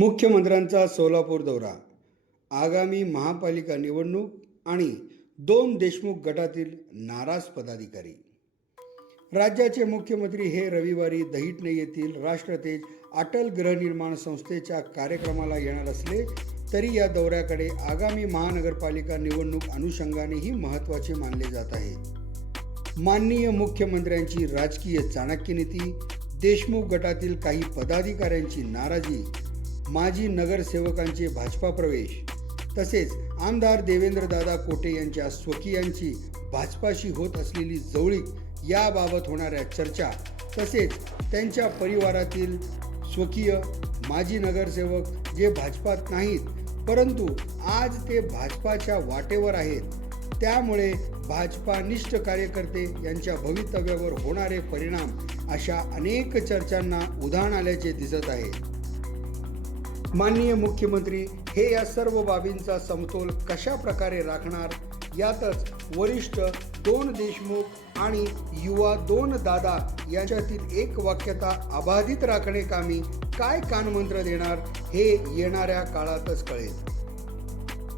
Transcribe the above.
मुख्यमंत्र्यांचा सोलापूर दौरा, आगामी महापालिका निवडणूक आणि 2 देशमुख गटातील नाराज पदाधिकारी. राज्याचे मुख्यमंत्री हे रविवारी दहिटणे येथील राष्ट्रतेज अटल गृहनिर्माण संस्थेच्या कार्यक्रमाला येणार असले तरी या दौऱ्याकडे आगामी महानगरपालिका निवडणूक अनुषंगानेही महत्त्वाचे मानले जात आहे. माननीय मुख्यमंत्र्यांची राजकीय चाणक्यनीती, देशमुख गटातील काही पदाधिकाऱ्यांची नाराजी, माजी नगरसेवकांचे भाजपा प्रवेश तसेच आमदार देवेंद्रदादा कोटे यांच्या स्वकीयांची भाजपाशी होत असलेली जवळीक याबाबत होणाऱ्या चर्चा तसेच त्यांच्या परिवारातील स्वकीय माजी नगरसेवक जे भाजपात नाहीत परंतु आज ते भाजपाच्या वाटेवर आहेत, त्यामुळे भाजपानिष्ठ कार्यकर्ते यांच्या भवितव्यावर होणारे परिणाम अशा अनेक चर्चांना उधाण आल्याचे दिसत आहे. माननीय मुख्यमंत्री हे या सर्व बाबींचा समतोल कशा प्रकारे राखणार यातच वरिष्ठ 2 देशमुख आणि युवा 2 दादा यांच्यातील एक वाक्यता अबाधित राखणे कामी काय कानमंत्र देणार हे येणाऱ्या काळातच कळेल.